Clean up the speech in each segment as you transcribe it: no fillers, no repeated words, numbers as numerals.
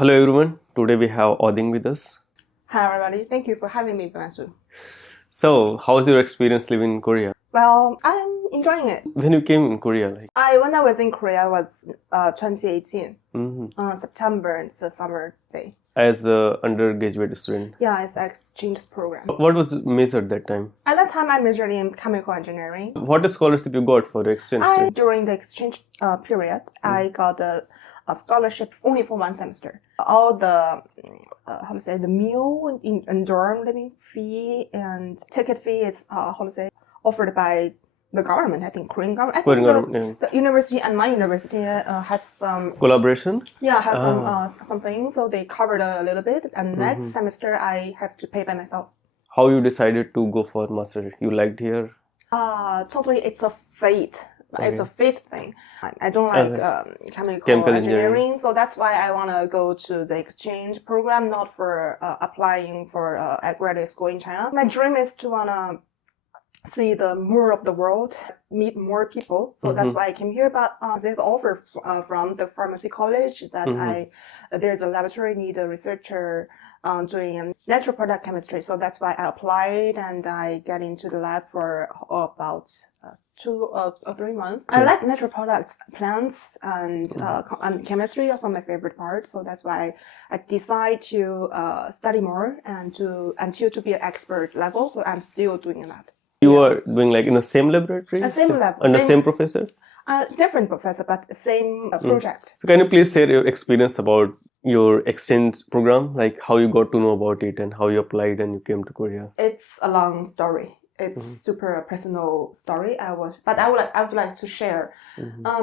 Hello everyone, today we have Oding with us. Hi everybody, thank you for having me, Bansu. So, how's your experience living in Korea? Well, I'm enjoying it. When you came in Korea, When I was in Korea was 2018, September, it's a summer day. as a undergraduate student, Yeah, it's an exchange program. what was the major at that time? At that time, I majored in chemical engineering. What scholarship you got for the exchange student? During the exchange period, I got a scholarship only for one semester. All the the meal in dorm living fee and ticket fee is offered by the government. I think Korean government. I think the university and my university has some Collaboration? Yeah, has something. So they covered a little bit, and next semester I have to pay by myself. How you decided to go for master? You liked here? Totally, it's a fate. Okay. It's a fate thing. I don't like chemical engineering, so that's why I want to go to the exchange program, not for applying for graduate school in China. My dream is to wanna see the more of the world, meet more people. So that's why I came here. But there's an offer from the pharmacy college that there's a laboratory need a researcher doing natural product chemistry. So that's why I applied and I get into the lab for about 2 or 3 months. I like natural products, plants, and chemistry are some of my favorite parts. So that's why I decide to study more and until to be an expert level. So I'm still doing that. You are doing like in the same laboratory? Same lab. And the same professor? Different professor, but same project. So can you please share your experience about your exchange program, like how you got to know about it and how you applied and you came to Korea? It's a long story. It's super personal story. I would like to share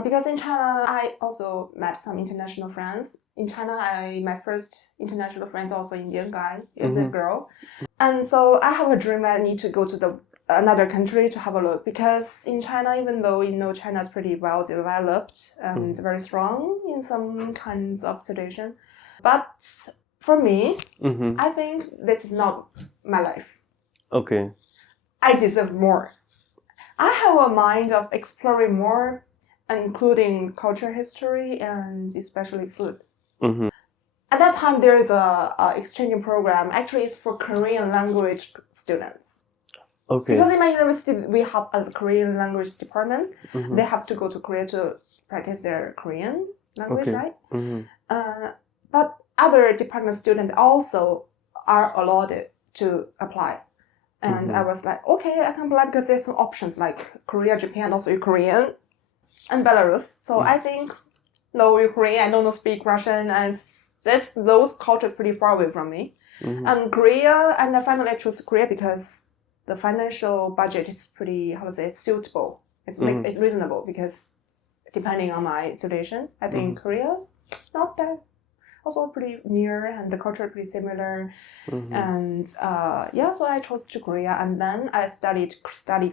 because in China I also met some international friends. In China, my first international friend is also Indian guy. Is a girl, and so I have a dream that I need to go to another country to have a look, because in China, even though China is pretty well developed and very strong in some kinds of situation, but for me, I think this is not my life. Okay. I deserve more. I have a mind of exploring more, including culture, history, and especially food. At that time, there is a exchange program. Actually, it's for Korean language students. Okay. Because in my university, we have a Korean language department. They have to go to Korea to practice their Korean language, right? But other department students also are allowed to apply. And I was like, okay, I can apply because there's some options like Korea, Japan, also Korean, and Belarus. So I think, no Ukraine, I don't speak Russian, and those cultures pretty far away from me. And Korea, and I finally chose Korea because the financial budget is pretty, suitable. It's reasonable because depending on my situation, I think Korea's not that. Also pretty near, and the culture pretty similar. And so I chose to Korea, and then I studied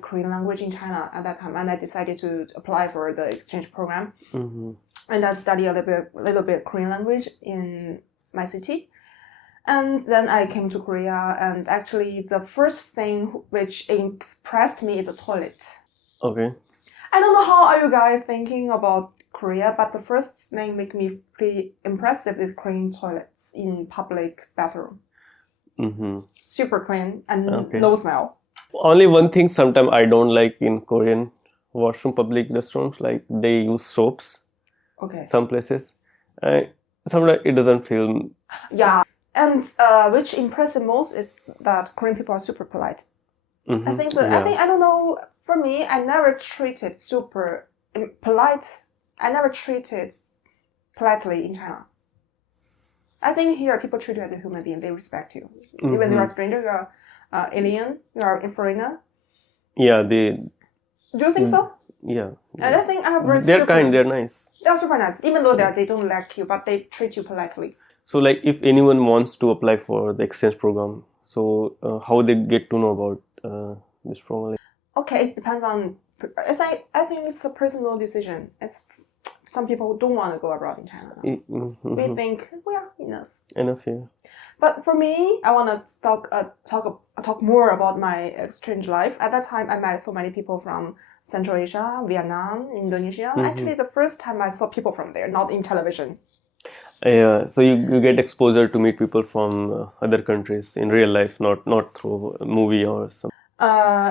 Korean language in China at that time, and I decided to apply for the exchange program. And I studied a little bit Korean language in my city. And then I came to Korea, and actually the first thing which impressed me is the toilet. Okay. I don't know how are you guys thinking about Korea, but the first thing make me pretty impressive is clean toilets in public bathroom. Super clean and no smell. Only one thing sometimes I don't like in Korean washroom, public restrooms, like they use soaps. Okay. Some places. Sometimes it doesn't feel... Yeah. And which impresses most is that Korean people are super polite. I think I don't know. For me, I never treated super polite. I never treated politely in China. I think here people treat you as a human being. They respect you, even you are a stranger, you are alien, you are a foreigner. Yeah, they. Do you think so? Yeah. And I think they're kind. They're nice. They're super nice, even though they don't like you, but they treat you politely. So, like, if anyone wants to apply for the exchange program, so how they get to know about this program? Okay, it depends on. I think it's a personal decision. Some people don't want to go abroad in China. We think, well, enough. Enough, yeah. But for me, I want to talk more about my exchange life. At that time, I met so many people from Central Asia, Vietnam, Indonesia. Actually, the first time I saw people from there, not in television. Yeah, so you get exposure to meet people from other countries in real life, not through a movie or something.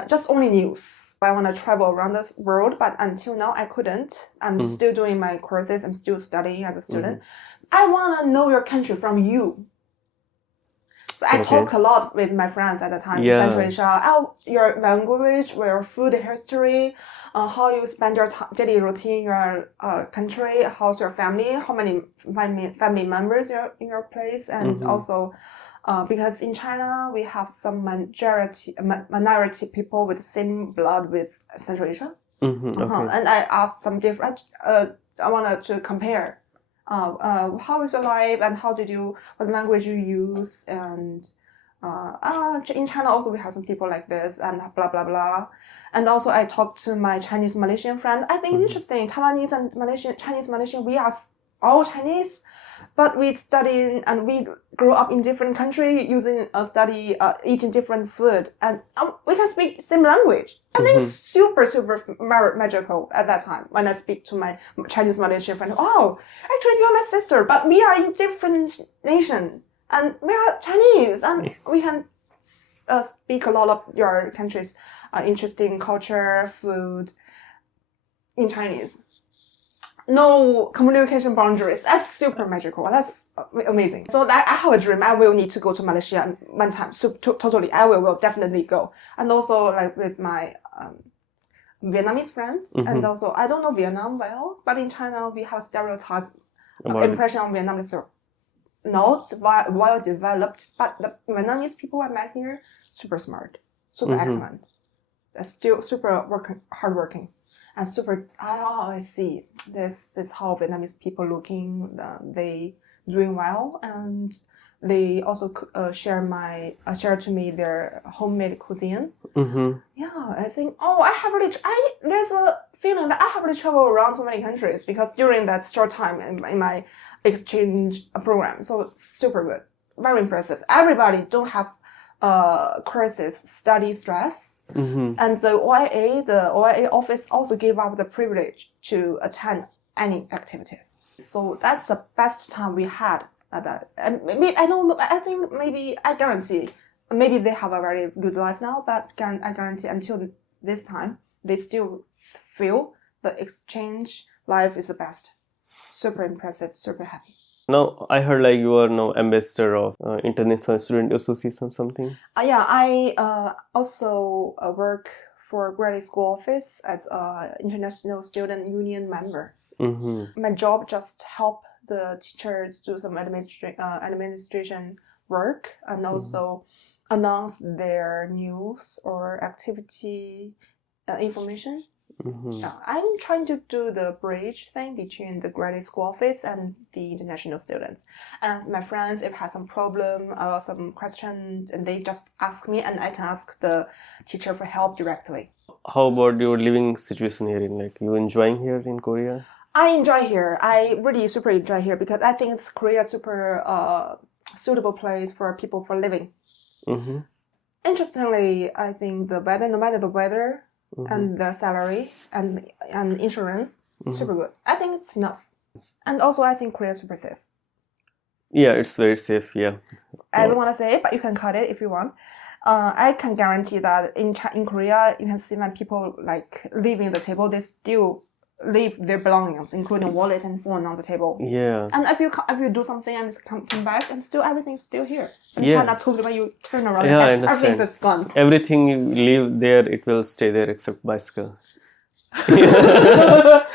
Just only news. I want to travel around the world, but until now I couldn't. I'm still doing my courses. I'm still studying as a student. I want to know your country from you. So I talk a lot with my friends at the time in Central Asia. Your language, your food history, how you spend your daily routine in your country, how's your family, how many family members are in your place, and also because in China we have some minority people with the same blood with Central Asia. And I asked some different. I wanted to compare. How is your life and what language you use, and in China also we have some people like this and blah blah blah. And also I talked to my Chinese Malaysian friend. I think interesting, Taiwanese and Chinese Malaysian, we are all Chinese, but we study and we grew up in different countries using eating different food, and we can speak same language. I think it's super magical at that time when I speak to my Chinese Malaysian friend. Oh, actually you're my sister, but we are in different nation and we are Chinese, and we can speak a lot of your country's interesting culture, food in Chinese. No communication boundaries. That's super magical. That's amazing. So I have a dream. I will need to go to Malaysia one time. So totally, I will go. Definitely go. And also like with my Vietnamese friends. And also I don't know Vietnam well, but in China we have stereotype impression of Vietnam is not well developed. But the Vietnamese people I met here, super smart, super excellent. They're still super hardworking. And super, I see. This is how Vietnamese people looking. They doing well, and they also share to me their homemade cuisine. Yeah, I think. There's a feeling that I have already traveled around so many countries because during that short time in my exchange program, so it's super good, very impressive. Everybody don't have courses, study stress. And the OIA office also gave up the privilege to attend any activities. So that's the best time we had at that. And maybe, I don't know, I guarantee, maybe they have a very good life now, but I guarantee until this time, they still feel the exchange life is the best. Super impressive, super happy. Now, I heard like you are now ambassador of International Student Association something. Yeah, I also work for graduate school office as a International Student Union member. My job just help the teachers do some administration work and also announce their news or activity information. I'm trying to do the bridge thing between the graduate school office and the international students. And my friends, if have some problem or some questions, and they just ask me, and I can ask the teacher for help directly. How about your living situation here? You enjoying here in Korea? I enjoy here. I really super enjoy here because I think Korea super suitable place for people for living. Interestingly, I think the weather, no matter the weather. And the salary and insurance, super good. I think it's enough. And also I think Korea is super safe. Yeah, it's very safe, yeah. I don't want to say it, but you can cut it if you want. I can guarantee that in Korea, you can see when people like leaving the table, they still leave their belongings, including wallet and phone on the table. Yeah. And if you do something and come back, and still everything's still here. In China, totally when you turn around, everything's just gone. Everything you leave there, it will stay there except bicycle. Yeah,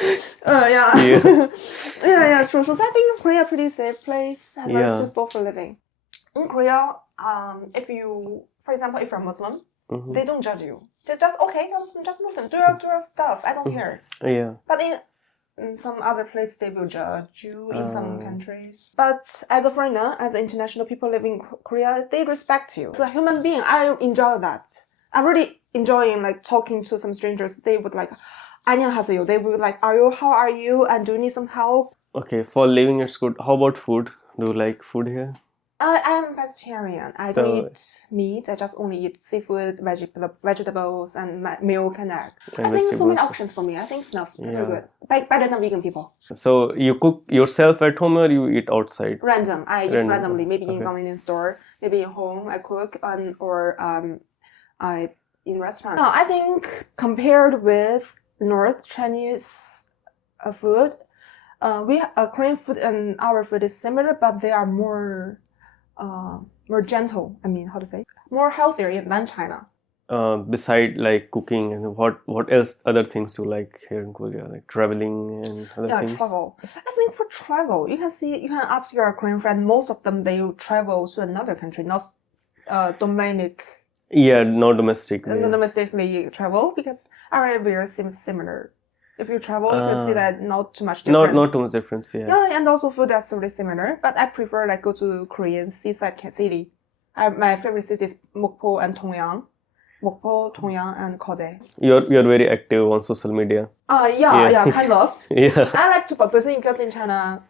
true. So I think Korea is a pretty safe place and very suitable for living. In Korea, if you're Muslim, they don't judge you. They're just okay. You're Muslim, just Muslim. Do your stuff. I don't care. Yeah. But in some other places, they will judge you in some countries. But as a foreigner, as international people living in Korea, they respect you. As a human being, I enjoy that. I'm really enjoying like talking to some strangers. They would like, 안녕하세요. They would like, how are you? And do you need some help? Okay, for living it's good. How about food? Do you like food here? I'm vegetarian. I don't eat meat. I just only eat seafood, vegetables, and milk and egg. I think so many options for me. I think it's not very good. Better than vegan people. So you cook yourself at home or you eat outside? Random. I eat randomly. Maybe in convenience store. Maybe in home I cook or I in restaurant. No, I think compared with North Chinese food, Korean food and our food is similar, but they are more gentle. I mean, how to say? More healthier than China. Beside like cooking, and what else other things you like here in Korea, like traveling and other things? Travel. I think for travel, you can ask your Korean friend. Most of them they travel to another country, not domestic. Yeah, not domestically. Not domestically travel because our area seems similar. If you travel, you can see that not too much difference. Not too much difference, yeah. Yeah, and also food that's really similar. But I prefer like go to Korean seaside city. My favorite cities is Mokpo and Tongyang. Mokpo, Tongyang, and Kodae. You're very active on social media. Yeah, kind of. Yeah. I like to publish because in China,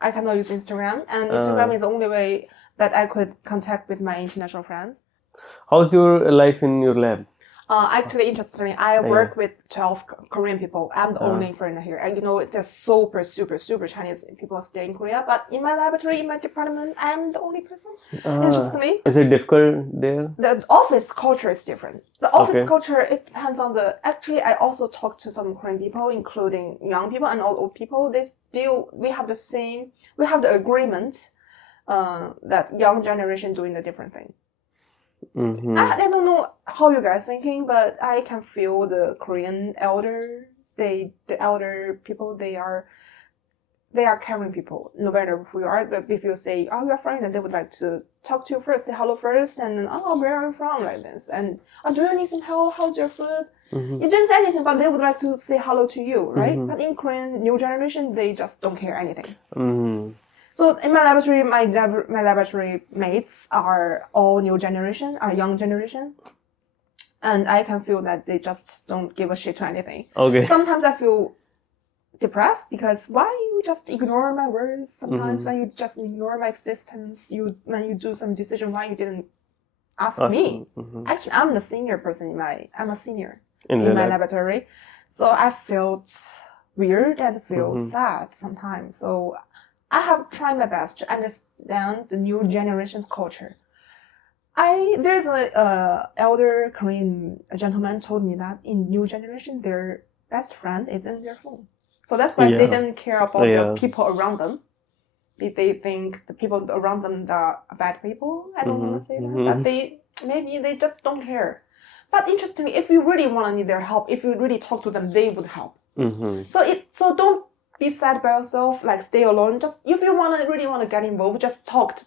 I cannot use Instagram, and Instagram is the only way that I could contact with my international friends. How's your life in your lab? Actually, interestingly, I work with 12 Korean people. I'm the only foreigner here. And there's super Chinese people stay in Korea. But in my laboratory, in my department, I'm the only person. Interestingly. Is it difficult there? The office culture is different. The office culture, it depends on actually, I also talked to some Korean people, including young people and old people. We have the agreement that young generation doing the different thing. Mm-hmm. I don't know how you guys thinking, but I can feel the Korean elder people, they are caring people, no matter who you are. But if you say, oh, you're friend, and they would like to talk to you first, say hello first, and then, oh, where are you from, like this, and do you need some help? How's your food? Mm-hmm. You didn't say anything, but they would like to say hello to you, right? Mm-hmm. But in Korean new generation, they just don't care anything. Mm-hmm. So in my laboratory, my laboratory mates are all young generation, and I can feel that they just don't give a shit to anything. Okay. Sometimes I feel depressed because why you just ignore my words? Sometimes when you just ignore my existence, when you do some decision, why you didn't ask me? Mm-hmm. Actually, I'm the senior person I'm a senior in my laboratory, so I felt weird and feel sad sometimes. So I have tried my best to understand the new generation's culture. There's a elder Korean gentleman told me that in new generation, their best friend is in their phone. So that's why they didn't care about the people around them. They think the people around them are bad people. I don't want to say that, but maybe they just don't care. But interestingly, if you really want to need their help, if you really talk to them, they would help. Mm-hmm. So don't be sad by yourself, like stay alone. Just if you really want to get involved, just talk.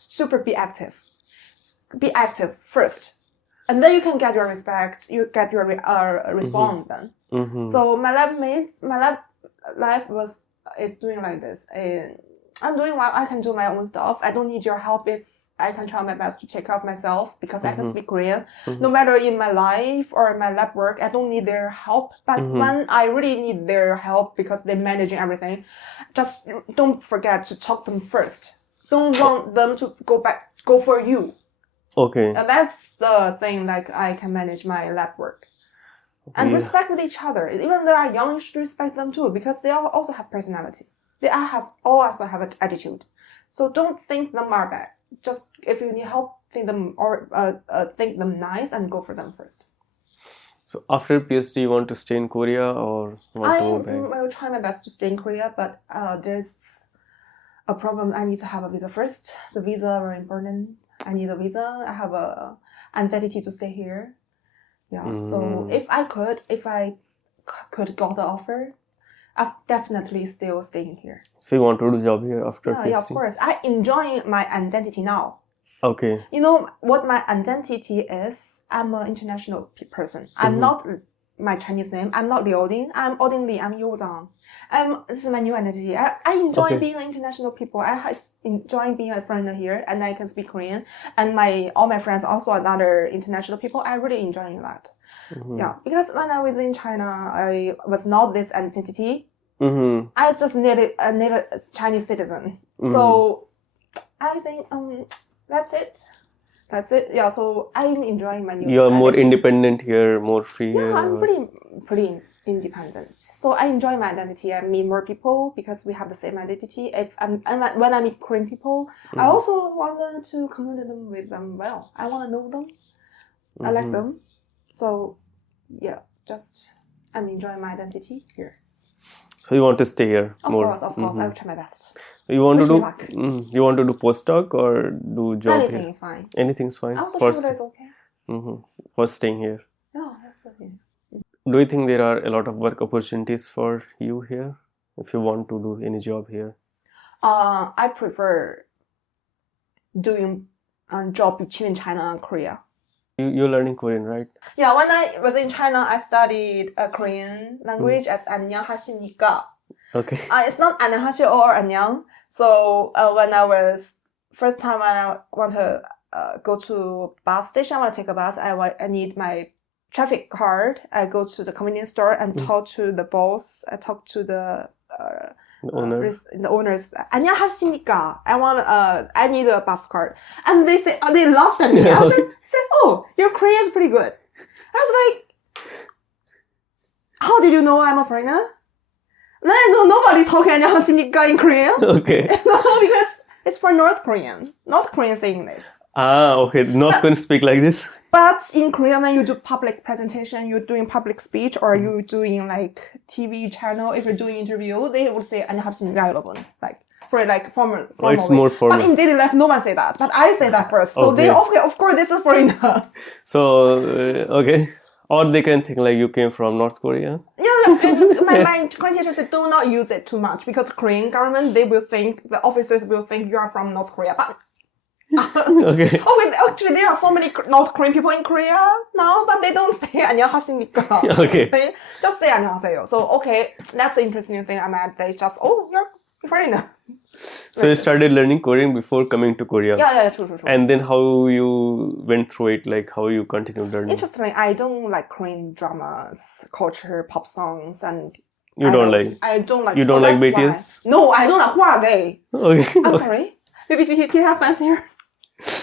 Be active. Be active first, and then you can get your respect. You get your response then. Mm-hmm. So my lab life is doing like this. I'm doing well. I can do my own stuff. I don't need your help if I can try my best to take care of myself because I can speak Korean. Mm-hmm. No matter in my life or my lab work, I don't need their help. But when I really need their help because they're managing everything, just don't forget to talk to them first. Don't want them to go for you. Okay. And that's the thing, like I can manage my lab work. And respect with each other. Even they are young, you should respect them too because they all also have personality. They also have an attitude. So don't think them are bad. Just if you need help, think them nice and go for them first. So after PhD, you want to stay in Korea or want to move back? I will try my best to stay in Korea, but there's a problem. I need to have a visa first. The visa very important. I need a visa. I have a identity to stay here. Yeah. So if I could got the offer, I'm definitely still staying here. So you want to do job here after PhD? Yeah, of course. I enjoy my identity now. Okay. You know what my identity is? I'm an international person. I'm not my Chinese name. I'm not Liu Ding. I'm Odin Li. I'm Yu Zhang. This is my new identity. I enjoy being an international people. I enjoy being a foreigner here, and I can speak Korean. And all my friends also are other international people. I really enjoy that. Mm-hmm. Yeah, because when I was in China, I was not this identity. Mm-hmm. I just needed a Chinese citizen. Mm-hmm. So I think That's it. Yeah, so I'm enjoying my new You are more identity. independent here, more free here. Yeah, I'm pretty independent. So I enjoy my identity. I meet more people because we have the same identity. And when I meet Korean people, I also want to communicate with them well. I want to know them. I like them. So yeah, just I'm enjoying my identity here. So you want to stay here more? Of course, I will try my best. You want to do you want to do postdoc or do job Anything here? is fine. Anything's fine. Also, Canada is okay. For staying here. No, that's okay. Do you think there are a lot of work opportunities for you here if you want to do any job here? I prefer doing a job between China and Korea. You're learning Korean, right? Yeah, when I was in China, I studied Korean language as 안녕하십니까. Okay. It's not 안녕하세요 or 안녕. So when I want to go to bus station, I want to take a bus, I need my traffic card. I go to the convenience store and talk to the boss. I talk to the owners. 안녕하십니까. I need a bus card. And they say, they laughed at me. I said, oh, your Korean is pretty good. I was like, how did you know I'm a foreigner? No, nobody talking 안녕하십니까 in Korean. Okay. No, because it's for North Korean. North Korean saying this. Ah, okay. North Korean speak like this. But in Korea, when you do public presentation, you're doing public speech, or you're doing like TV channel, if you're doing interview, they would say 안녕하십니까 여러분. Like for like formal. It's more formal. But in daily life, no one say that. But I say that first. So they of course this is foreigner. So okay. Or they can think like you came from North Korea. Yeah. My Korean teacher said do not use it too much because Korean government, the officers will think you are from North Korea. But okay. Actually, there are so many North Korean people in Korea now, but they don't say 안녕하십니까. Okay. They just say 안녕하세요. So okay, that's the interesting thing. They just you're foreigner. So you started learning Korean before coming to Korea. Yeah, true. And then how you went through it, like how you continued learning? Interestingly, I don't like Korean dramas, culture, pop songs, and I don't like BTS? Why. No, I don't like. Who are they? Okay. I'm sorry. Maybe you have fans here.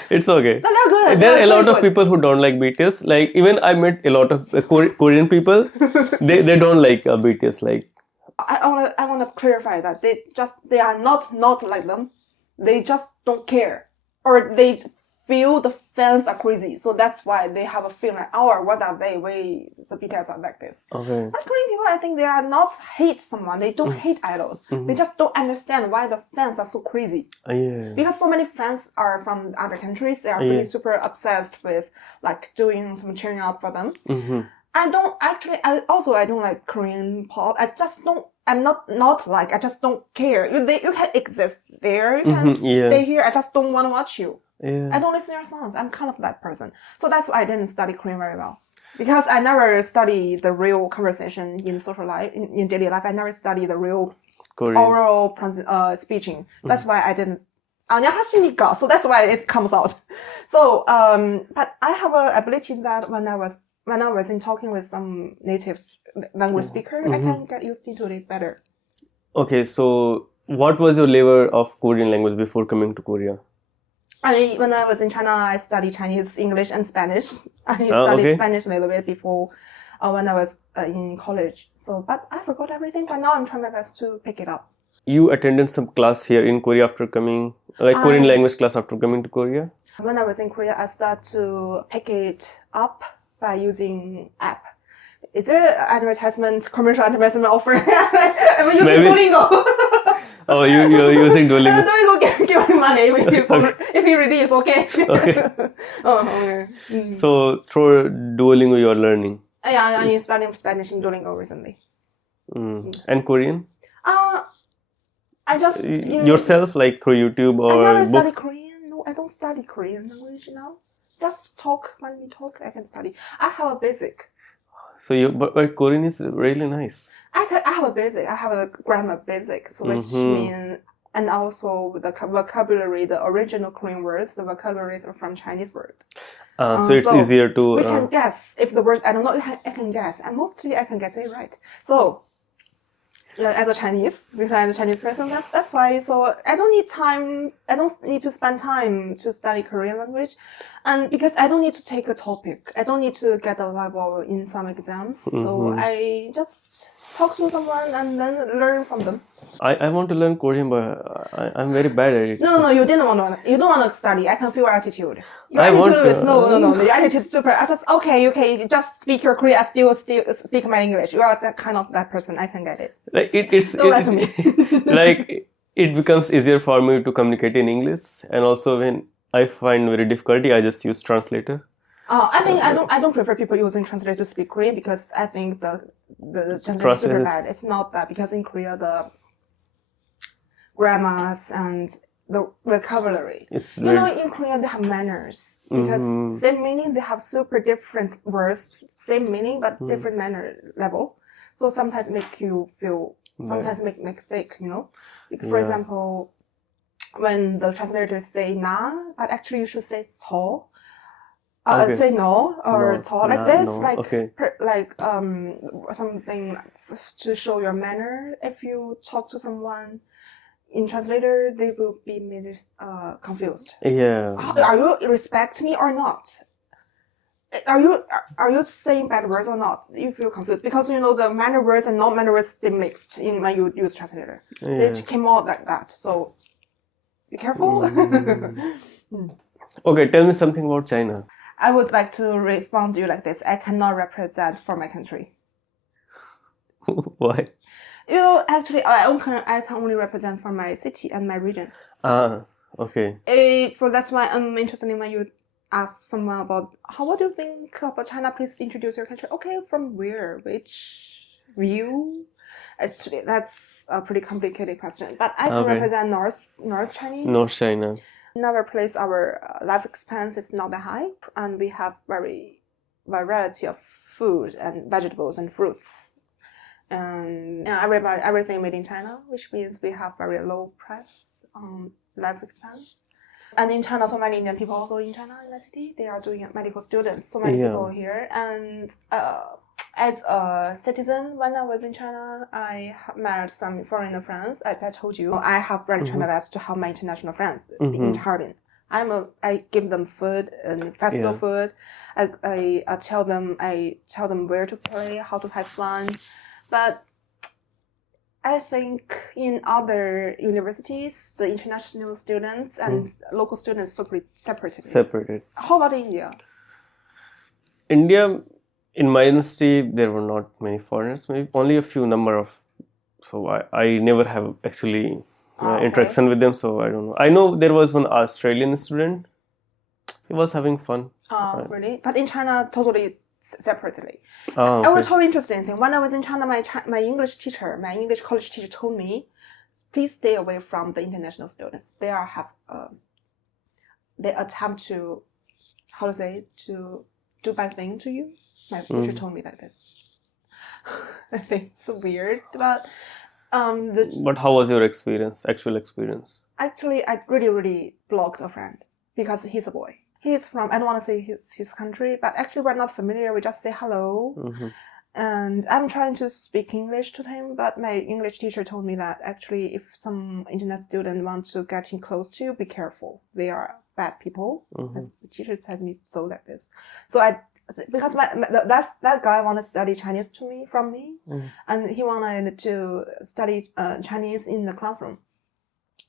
It's okay. No, they're good. There are a lot of people who don't like BTS. Like even I met a lot of Korean people. they don't like BTS. Like I want to clarify that they are not like them. They just don't care, or they feel the fans are crazy. So that's why they have a feeling like, oh, what are they? The BTS are like this. Okay. But Korean people, I think they are not hate someone. They don't hate idols. They just don't understand why the fans are so crazy. Yeah. Because so many fans are from other countries. They are really super obsessed with like doing some cheering up for them. I don't like Korean pop. I just don't care. You can exist there. You can stay here. I just don't want to watch you. Yeah. I don't listen to your songs. I'm kind of that person. So that's why I didn't study Korean very well. Because I never study the real conversation in social life, in daily life. I never study the real Korean oral speaking. That's why I didn't. 안녕하십니까. So that's why it comes out. So, but I have an ability that when I was in talking with some native language speaker, I can get used to it better. Okay, so what was your level of Korean language before coming to Korea? When I was in China, I studied Chinese, English, and Spanish. I studied Spanish a little bit before when I was in college. So, but I forgot everything. But now I'm trying my best to pick it up. You attended some class here in Korea after coming, like Korean language class after coming to Korea? When I was in Korea, I started to pick it up by using app. Is there commercial advertisement offer? I'm using Duolingo. Oh, you're using Duolingo. Duolingo give me money if you release, okay? Okay. So through Duolingo you're learning? Yeah, I'm studying Spanish in Duolingo recently. And Korean? I just... yourself, like through YouTube or I never books? study Korean. No, I don't study Korean language now. Just talk. When we talk, I can study. I have a basic. So but Korean is really nice. I have a basic. I have a grammar basics, which mean, and also the vocabulary, the original Korean words, the vocabularies are from Chinese word. So it's easier to... we can guess if the words, I don't know, I can guess. And mostly I can guess it right. So, as a Chinese, because I'm a Chinese person. That's why. So I don't need time. I don't need to spend time to study Korean language, and because I don't need to take a topic, I don't need to get a level in some exams. So I just talk to someone and then learn from them. I want to learn Korean, but I'm very bad at it. No, you didn't want to. You don't want to study. I can feel your attitude. Your I attitude want to, is no. Your attitude is super. I just okay. You just speak your Korean. I still speak my English. You are that kind of that person. I can get it. Like Don't lie to me. Like it becomes easier for me to communicate in English, and also when I find very difficulty, I just use translator. I think I don't prefer people using translator to speak Korean because I think the translator is super bad. It's not that because in Korea the grammars and the vocabulary. In Korea they have manners because same meaning they have super different words, same meaning but different manner level. So sometimes make you feel sometimes make mistake. For example, when the translators say na, but actually you should say to. Say no or no, talk like this, no. Something to show your manner. If you talk to someone in translator, they will be maybe confused. Yeah. Are you respect me or not? Are you saying bad words or not? You feel confused because the manner words and non-manner words they mixed in when you use translator. Yeah. They came out like that. So be careful. Okay, tell me something about China. I would like to respond to you like this. I cannot represent for my country. Why? Actually, I can only represent for my city and my region. Okay. So that's why I'm interested in when you ask someone about what do you think about China? Please introduce your country. Okay, from where? Which view? Actually, that's a pretty complicated question. But I can represent North Chinese. North China. In our place, our life expense is not that high, and we have very variety of food and vegetables and fruits, and everything made in China, which means we have very low price on life expense. And in China, so many Indian people also in China in my city. They are doing medical students. So many people here, and as a citizen, when I was in China, I met some foreigner friends. As I told you, I have really tried my best to help my international friends in Harbin. I give them food and festival food. I tell them where to play, how to have fun. But I think in other universities, the international students and local students separated. How about India? India. In my university, there were not many foreigners, maybe only a few number of. So I never have actually interaction with them, so I don't know. I know there was one Australian student. He was having fun. Really? But in China, totally separately. Okay. I was so interesting thing. When I was in China, my English teacher, my English college teacher told me, please stay away from the international students. They attempt to, to do bad thing to you. My teacher told me like this. I think it's weird, but But how was your actual experience? Actually, I really blocked a friend because he's a boy. He's from, I don't want to say his country, but actually we're not familiar. We just say hello. And I'm trying to speak English to him, but my English teacher told me that actually if some internet student wants to get in close to you, be careful. They are bad people. The teacher said me so like this. So because that guy wanted to study Chinese from me, and he wanted to study Chinese in the classroom.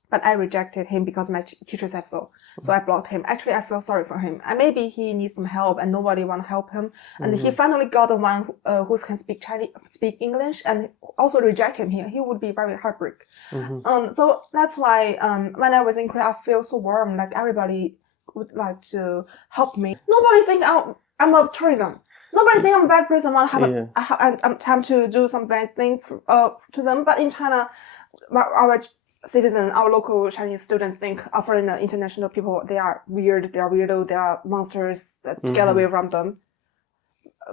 But I rejected him because my teacher said so. So I blocked him. Actually, I feel sorry for him. And maybe he needs some help and nobody want to help him. And he finally got the one who can speak English and also reject him here. He would be very heartbreak. So that's why when I was in Korea, I feel so warm. Like everybody would like to help me. Nobody think I'm a tourism. Nobody think I'm a bad person. I'm time to do some bad thing to them. But in China, our citizens, our local Chinese students think foreign international people, they are weird, they are weirdo, they are monsters. Let's get away from them.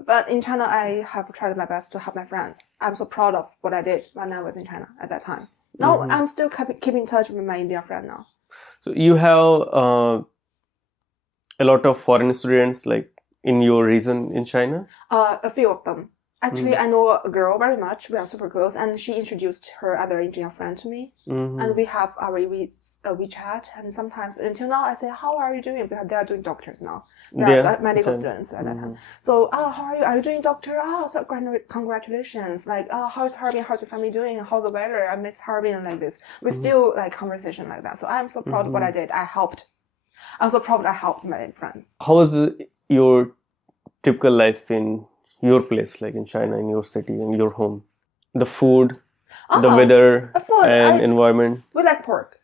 But in China, I have tried my best to help my friends. I'm so proud of what I did when I was in China at that time. Now I'm still keeping in touch with my Indian friend now. So you have a lot of foreign students like in your region in China? A few of them. Actually, I know a girl very much. We are super close, and she introduced her other Indian friend to me. And we have our WeChat, and sometimes until now I say, "How are you doing?" Because they are doing doctors now. They are medical students at that time. So, how are you? Are you doing doctor? So congratulations! Like, how's Harbin? How's your family doing? How's the weather? I miss Harbin, like this. We still like conversation like that. So I'm so proud of what I did. I'm so proud I helped my friends. How was your typical life in your place, like in China, in your city, in your home? The food, the weather, and environment. We like pork.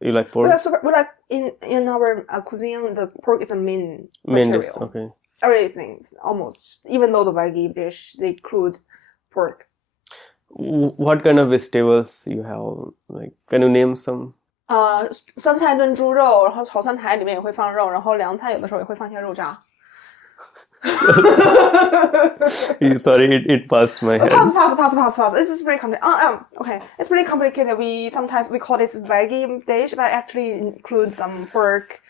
You like pork? We like in our cuisine, the pork is a main material. Dish, okay. Everything, almost. Even though the Wagyu dish, they include pork. What kind of vegetables you have? Like, can you name some? 酸菜炖猪肉，然后炒酸菜里面也会放肉，然后凉菜有的时候也会放些肉渣。Sorry, it passed my head. Pass. This is pretty complicated. Okay, it's pretty complicated. Sometimes we call this veggie dish, but actually includes some pork,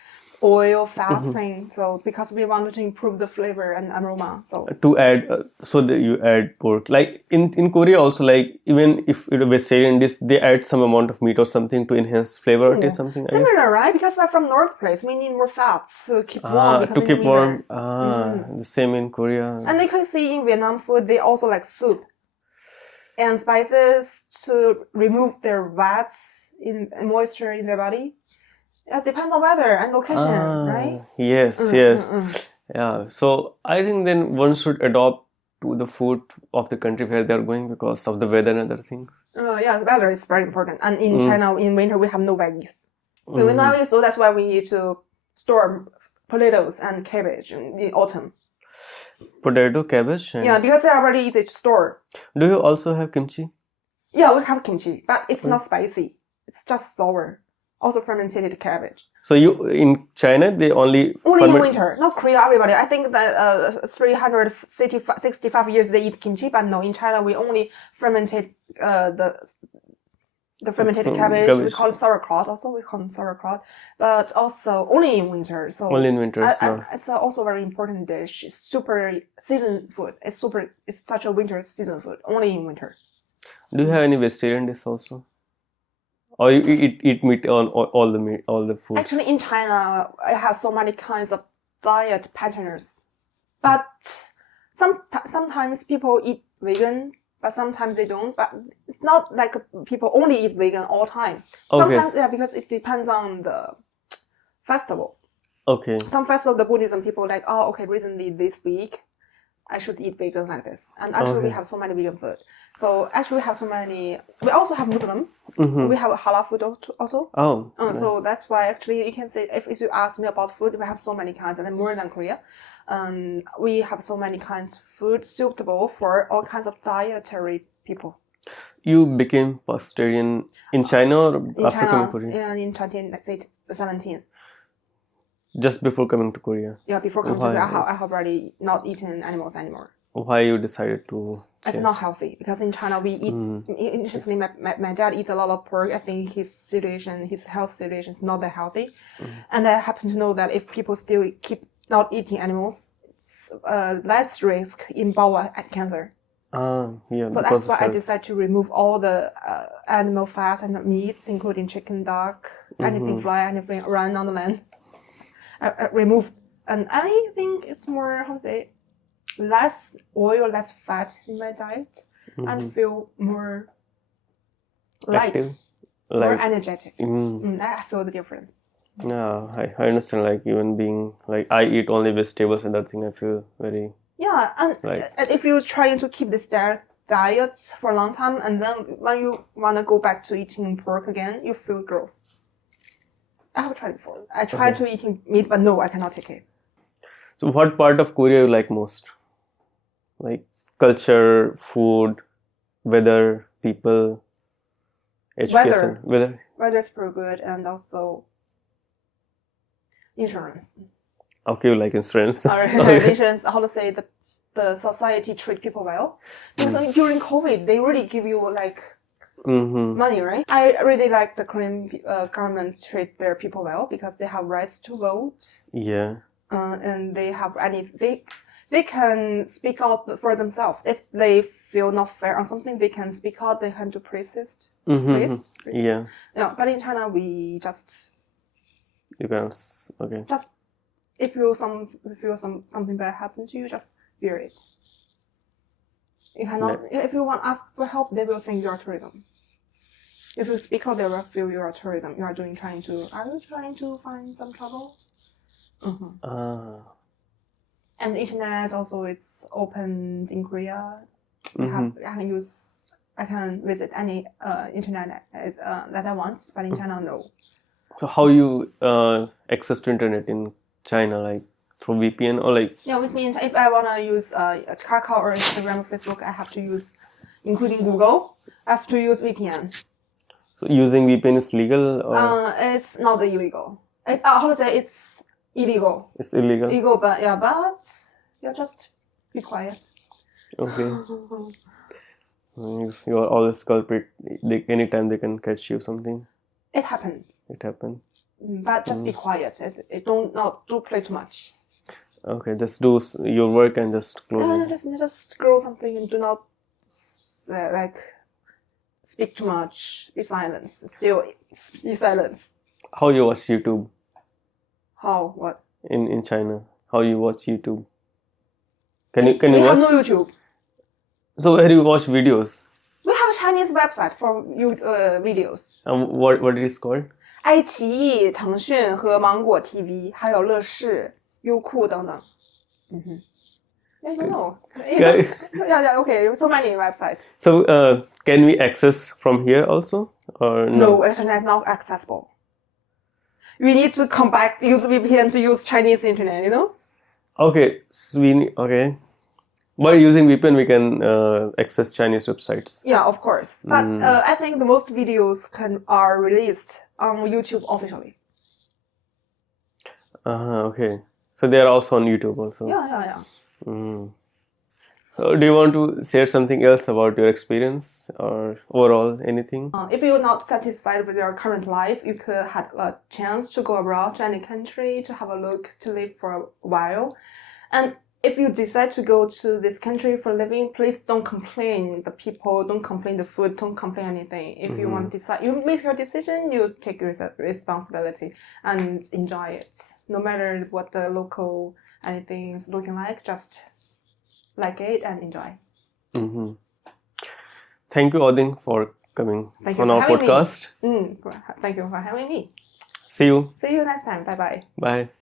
oil, fat thing. So because we wanted to improve the flavor and aroma. So to add, so that you add pork. Like in Korea also, like even if it's a vegetarian dish, they add some amount of meat or something to enhance flavor or something. Similar, right? Because we're from North place, we need more fats to keep warm. To keep warm. The same in Korea. And you can see in Vietnam food, they also like soup and spices to remove their fats in moisture in their body. It depends on weather and location, right? Yes. Yeah. So I think then one should adopt to the food of the country where they are going because of the weather and other things. Yeah, the weather is very important. And in China, in winter, we have no veggies. So that's why we need to store potatoes and cabbage in autumn. Potato, cabbage? Yeah, because they are very easy to store. Do you also have kimchi? Yeah, we have kimchi, but it's not spicy. It's just sour. Also fermented cabbage. So in China, they only in winter. Not Korea, everybody. I think that 365 years they eat kimchi, but no, in China we only fermented the fermented cabbage. We call it sauerkraut. Also, we call it sauerkraut, but also only in winter. So only in winter. It's also a very important dish. It's super season food. It's such a winter season food. Only in winter. Do you have any vegetarian dish also? Or you eat meat on all the meat, all the food? Actually, in China, it has so many kinds of diet patterns. But sometimes people eat vegan, but sometimes they don't. But it's not like people only eat vegan all the time. Sometimes, because it depends on the festival. Okay. Some festival, the Buddhism people like, recently this week, I should eat vegan like this. And actually, we have so many vegan food. So actually, we have so many. We also have Muslim. We have halal food also. So that's why actually you can say if you ask me about food, we have so many kinds, and more than Korea. We have so many kinds of food suitable for all kinds of dietary people. You became vegetarian in China or after coming to Korea? Yeah, in 2017. Just before coming to Korea? Yeah, before coming to Korea, I have already not eaten animals anymore. Why you decided to change? It's not healthy because in China we eat. Interestingly, my dad eats a lot of pork. I think his health situation is not that healthy, and I happen to know that if people still keep not eating animals, it's less risk in bowel cancer. Yeah. So that's why I decided to remove all the animal fats and meats, including chicken, duck, anything fly, anything run on the land. I remove, and I think it's more less oil, less fat in my diet, and feel more light, more energetic. I feel the difference. Yeah, I understand. Like even being like I eat only vegetables and that thing, I feel very and if you're trying to keep this diet for a long time, and then when you wanna go back to eating pork again, you feel gross. I have tried before. I tried to eating meat, but no, I cannot take it. So, what part of Korea you like most? Like culture, food, weather, people, education. Weather is pretty good, and also insurance. Okay, you like insurance. Insurance. How to say the society treat people well? Because during COVID, they really give you like money, right? I really like the Korean government treat their people well because they have rights to vote. Yeah. And they have they can speak out for themselves. If they feel not fair on something, they can speak out. They can do praises. Yeah. Yeah, but in China, we just You can. Okay. just if something bad happened to you, just bear it. You cannot. If you want to ask for help, they will think you are tourism. If you speak out, they will feel you are tourism. Are you trying to find some trouble? And the internet also, it's opened in Korea. I can visit any internet that I want, but in China, no. So how you access to internet in China, like through VPN or like? Yeah, with me, if I wanna use Kakao or Instagram or Facebook, I have to use, including Google, I have to use VPN. So using VPN is legal or? It's not illegal. It's how to say, it's illegal. It's illegal. Illegal, but you just be quiet. Okay. If you are always culprit, anytime they can catch you something. It happens. It happens. But just be quiet. Don't play too much. Okay, just do your work and just close it. Just scroll something and do not speak too much. Be silent. Still be silent. How you watch YouTube? How? What? In China, how you watch YouTube? Can you we watch? have no YouTube. So where you watch videos? We have a Chinese website for videos. What it is called? 爱奇艺、腾讯和芒果 TV， 还有乐视、优酷等等。I don't know. Yeah, okay. So many websites. So can we access from here also or no? No, internet not accessible. We need to come back, use VPN to use Chinese internet, you know? Okay, so okay. By using VPN, we can access Chinese websites. Yeah, of course. But I think the most videos are released on YouTube officially. Okay. So they are also on YouTube also. Yeah. Do you want to share something else about your experience or overall anything? If you're not satisfied with your current life, you could have a chance to go abroad to any country to have a look, to live for a while. And if you decide to go to this country for living, please don't complain the people, don't complain the food, don't complain anything. If you want to decide, you make your decision, you take your responsibility and enjoy it. No matter what the local anything is looking like, just like it and enjoy. Thank you, Odin, for coming on our podcast. Thank you for having me. See you. See you next time. Bye-bye. Bye.